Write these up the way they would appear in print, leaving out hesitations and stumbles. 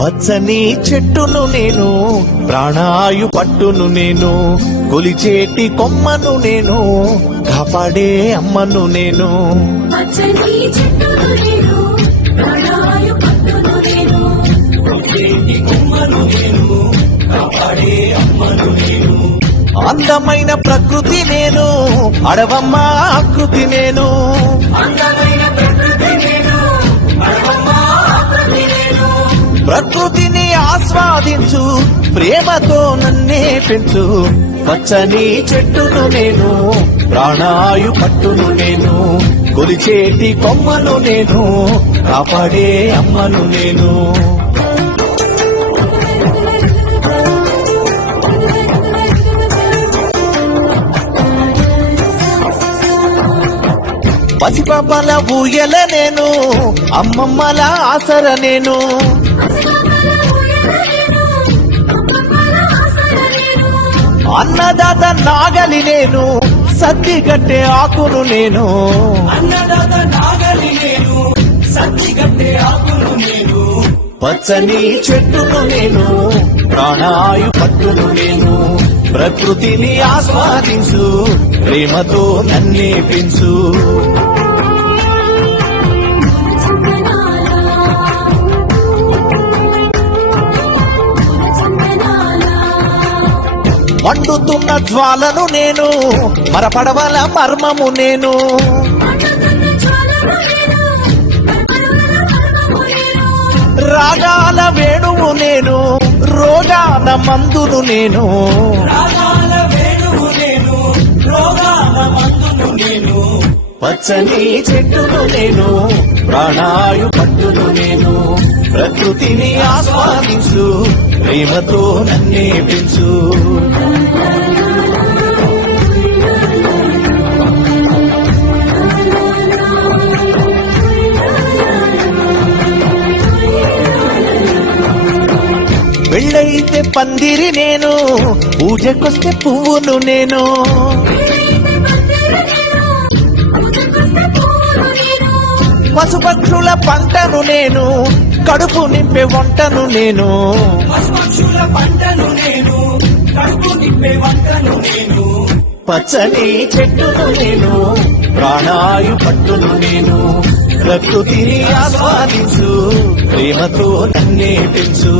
పచ్చని చెట్టును నేను, ప్రాణాయు పట్టును నేను, కొలిచేటి కొమ్మను నేను, కాపాడే అమ్మను నేను. పచ్చని చెట్టును నేను, ప్రాణాయు పట్టును నేను, కొలిచేటి కొమ్మను నేను, కాపాడే అమ్మను నేను. అందమైన ప్రకృతి నేను, అడవమ్మ ఆకృతి నేను. అందమైన ప్రకృతి నేను, అడవమ్మ ఆకృతి నేను. ప్రకృతిని ఆస్వాదించు, ప్రేమతో నన్నే పెంచు. పచ్చని చెట్టును నేను, ప్రాణాయు పట్టును నేను, కొలిచేటి కొమ్మను నేను, కాపాడే అమ్మను నేను. పసిపాపల ఊయల నేను, అమ్మమ్మల ఆసర నేను. అన్నదాత నాగలి నేను, సత్తి గట్టే ఆకును నేను. అన్నదాత నాగలి నేను, సత్తి గట్టే ఆకును నేను. పచ్చని చెట్టును నేను, ప్రాణాయు పట్టును నేను, ప్రకృతిని ఆస్వాదించు, ప్రేమతో నన్నే పెంచు. మండుతున్న జ్వాలను నేను, మరపడవల మర్మము నేను. రాగాల వేణువు నేను, రోగాల మందును నేను. రాగాల వేణువు నేను, రోగాల మందును నేను. పచ్చని చెట్టును నేను, ప్రాణాయు పట్టును నేను, ప్రకృతిని ఆస్వాదించు, ప్రేమతో నన్నే పెంచు. పెళ్ళైతే పందిరి నేను, పూజకొస్తే పువ్వును నేను. పశుపక్షుల పంటను నేను, కడుపు నింపే వంటను నేను. పశుపక్షుల పంటను నేను, కడుపు నింపే వంటను నేను. పచ్చని చెట్టును నేను, ప్రాణాయు పట్టును నేను, ప్రకృతిని ఆస్వాదించు, ప్రేమతో నన్నే పెంచు.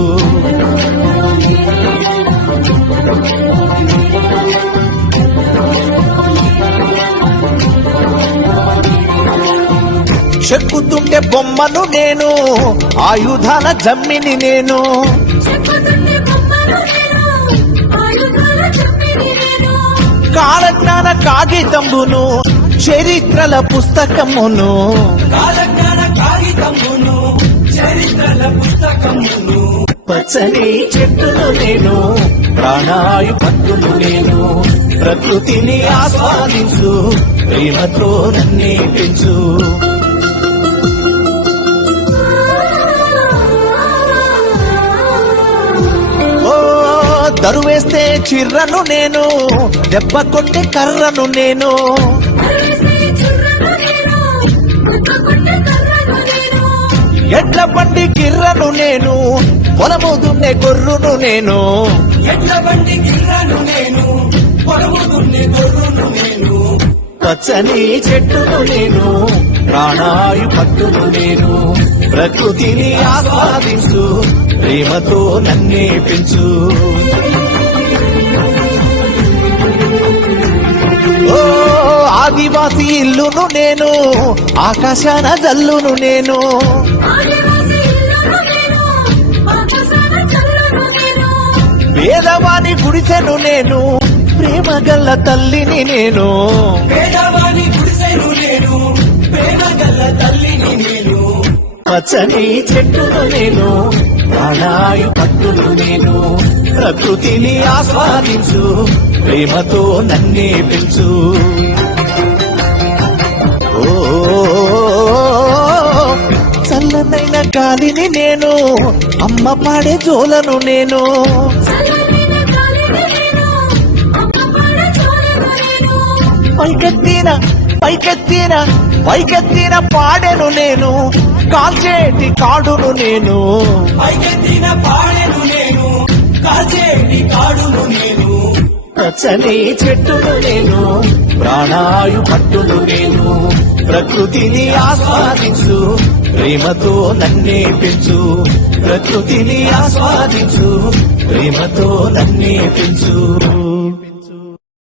చెక్కుతుంటే బొమ్మను నేను, ఆయుధాల జమ్మిని నేను. కాలజ్ఞాన కాగితంబును, చరిత్రల పుస్తకమును. కాలజ్ఞాన కాగితంబును, చరిత్రల పుస్తకమును. పచ్చని చెట్టును నేను, ప్రాణాయు పట్టును నేను, ప్రకృతిని ఆస్వాదించు, ప్రేమతో నన్నే పెంచు. దరువేస్తే చిర్రను నేను, దెబ్బ కొట్టే కర్రను నేను. ఎడ్ల బండి గిర్రను నేను, పొలము దున్నే గొర్రును నేను. ఎడ్ల బండి గిర్రను నేను, పొలము దున్నే గొర్రును నేను. పచ్చని చెట్టును నేను, ప్రాణాయు పట్టును నేను, ప్రకృతిని ఆస్వాదించు, ప్రేమతో నన్నే పెంచు. ఓ ఆదివాసి ఇల్లును నేను, ఆకాశాన జల్లును నేను. పేదవాని గుడిసెను నేను, ప్రేమ గల్ల తల్లిని నేను. పేదవాని గుడిసెను నేను, ప్రేమ గల్ల తల్లిని నేను. పచ్చని చెట్టును నేను, ప్రాణాయు పట్టును నేను, ప్రకృతిని ఆస్వాదించు, ప్రేమతో నన్నే పెంచు. ఓ చల్లనైన గాలిని నేను, అమ్మ పాడే జోలను నేను. పైకెత్తిన పైకెత్తిన పైకెత్తిన పాడెను నేను కాల్చేటి కాడును నేను పైకెత్తిన పాడెను నేను కాచేటి కాడును నేను పచ్చని చెట్టును నేను ప్రాణాయు పట్టును నేను ప్రకృతిని ఆస్వాదించు ప్రేమతో నన్నే పెంచు ప్రకృతిని ఆస్వాదించు ప్రేమతో నన్నే పెంచు